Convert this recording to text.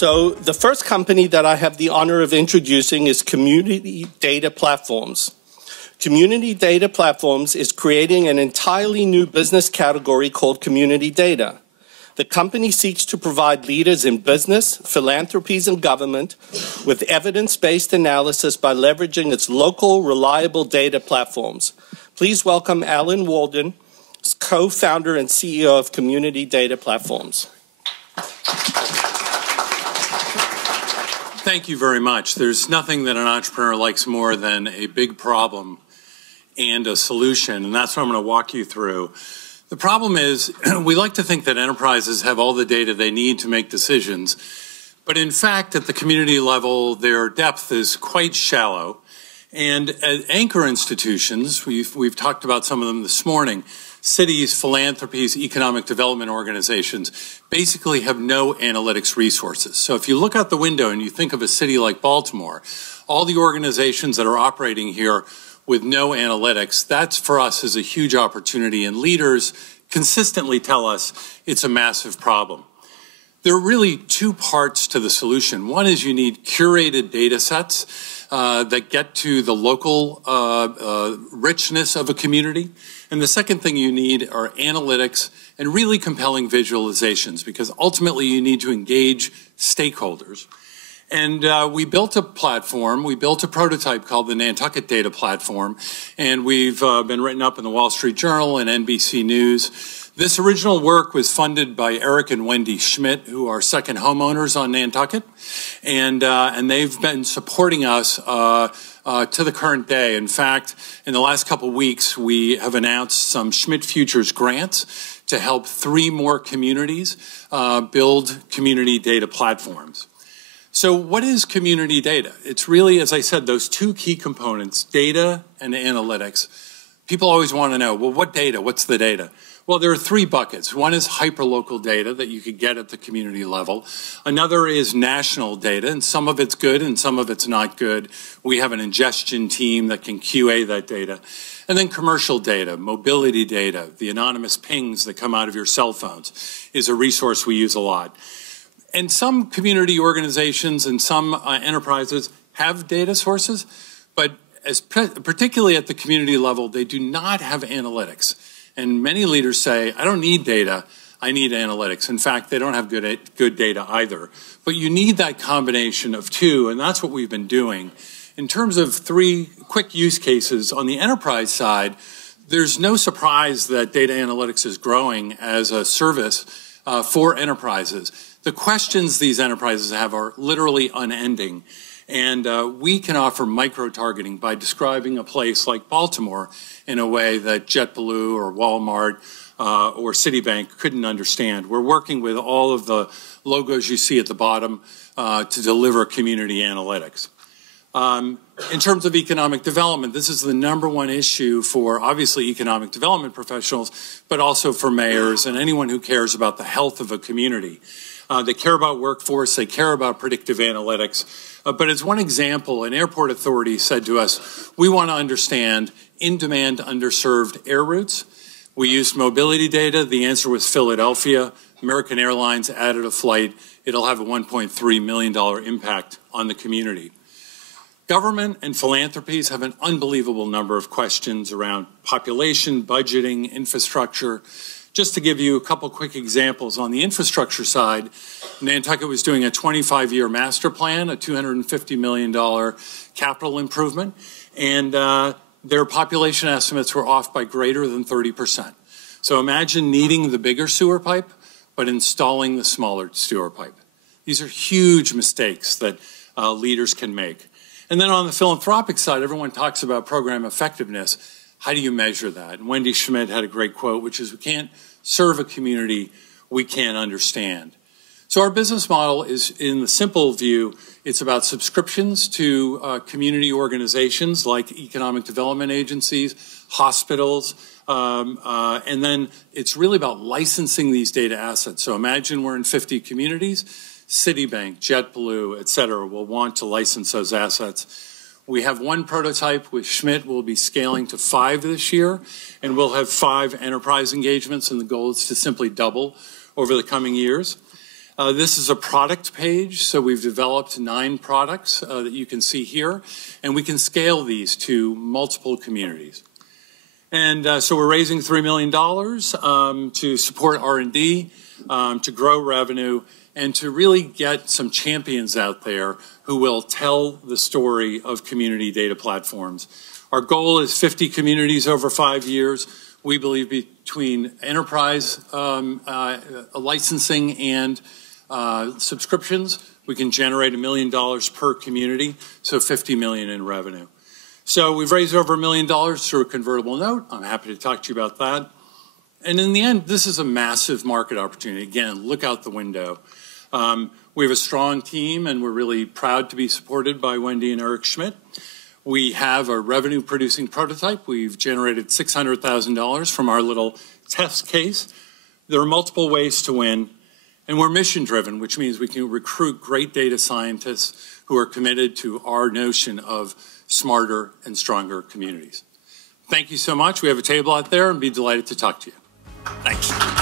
So the first company that I have the honor of introducing is Community Data Platforms. Community Data Platforms is creating an entirely new business category called community data. The company seeks to provide leaders in business, philanthropies, and government with evidence-based analysis by leveraging its local, reliable data platforms. Please welcome Alan Walden, co-founder and CEO of Community Data Platforms. Thank you very much. There's nothing that an entrepreneur likes more than a big problem and a solution, and that's what I'm going to walk you through. The problem is we like to think that enterprises have all the data they need to make decisions, but in fact, at the community level, their depth is quite shallow. And at anchor institutions, we've talked about some of them this morning, cities, philanthropies, economic development organizations basically have no analytics resources. So if you look out the window and you think of a city like Baltimore, all the organizations that are operating here with no analytics, that's for us is a huge opportunity, and leaders consistently tell us it's a massive problem. There are really two parts to the solution. One is you need curated data sets that get to the local richness of a community. And the second thing you need are analytics and really compelling visualizations, because ultimately you need to engage stakeholders. And we built a platform, we built a prototype called the Nantucket Data Platform, and we've been written up in the Wall Street Journal and NBC News. This original work was funded by Eric and Wendy Schmidt, who are second homeowners on Nantucket, and they've been supporting us to the current day. In fact, in the last couple of weeks, we have announced some Schmidt Futures grants to help 3 more communities build community data platforms. So what is community data? It's really, as I said, those two key components, data and analytics. People always want to know, well, what data? What's the data? Well, there are 3 buckets. One is hyperlocal data that you could get at the community level. Another is national data, and some of it's good and some of it's not good. We have an ingestion team that can QA that data. And then commercial data, mobility data, the anonymous pings that come out of your cell phones is a resource we use a lot. And some community organizations and some enterprises have data sources, but particularly at the community level, they do not have analytics. And many leaders say, I don't need data, I need analytics. In fact, they don't have good data either. But you need that combination of 2, and that's what we've been doing. In terms of 3 quick use cases, on the enterprise side, there's no surprise that data analytics is growing as a service for enterprises. The questions these enterprises have are literally unending. And we can offer micro-targeting by describing a place like Baltimore in a way that JetBlue or Walmart or Citibank couldn't understand. We're working with all of the logos you see at the bottom to deliver community analytics. In terms of economic development, this is the #1 issue for obviously economic development professionals, but also for mayors and anyone who cares about the health of a community. They care about workforce, they care about predictive analytics. But as one example, an airport authority said to us, we want to understand in-demand underserved air routes. We used mobility data. The answer was Philadelphia. American Airlines added a flight. It'll have a $1.3 million impact on the community. Government and philanthropies have an unbelievable number of questions around population, budgeting, infrastructure. Just to give you a couple quick examples, on the infrastructure side, Nantucket was doing a 25-year master plan, a $250 million capital improvement, and their population estimates were off by greater than 30%. So imagine needing the bigger sewer pipe, but installing the smaller sewer pipe. These are huge mistakes that leaders can make. And then on the philanthropic side, everyone talks about program effectiveness. How do you measure that? And Wendy Schmidt had a great quote, which is, we can't serve a community we can't understand. So our business model is, in the simple view, it's about subscriptions to community organizations like economic development agencies, hospitals, and then it's really about licensing these data assets. So imagine we're in 50 communities, Citibank, JetBlue, et cetera, will want to license those assets. We have 1 prototype with Schmidt. We'll be scaling to 5 this year, and we'll have 5 enterprise engagements, and the goal is to simply double over the coming years. This is a product page, so we've developed 9 products that you can see here, and we can scale these to multiple communities. And so we're raising $3 million to support R&D, to grow revenue, and to really get some champions out there who will tell the story of community data platforms. Our goal is 50 communities over 5 years. We believe between enterprise licensing and subscriptions, we can generate $1 million per community, so $50 million in revenue. So we've raised over $1 million through a convertible note. I'm happy to talk to you about that. And in the end, this is a massive market opportunity. Again, look out the window. We have a strong team, and we're really proud to be supported by Wendy and Eric Schmidt. We have a revenue-producing prototype. We've generated $600,000 from our little test case. There are multiple ways to win, and we're mission-driven, which means we can recruit great data scientists who are committed to our notion of smarter and stronger communities. Thank you so much. We have a table out there, and be delighted to talk to you. Thanks.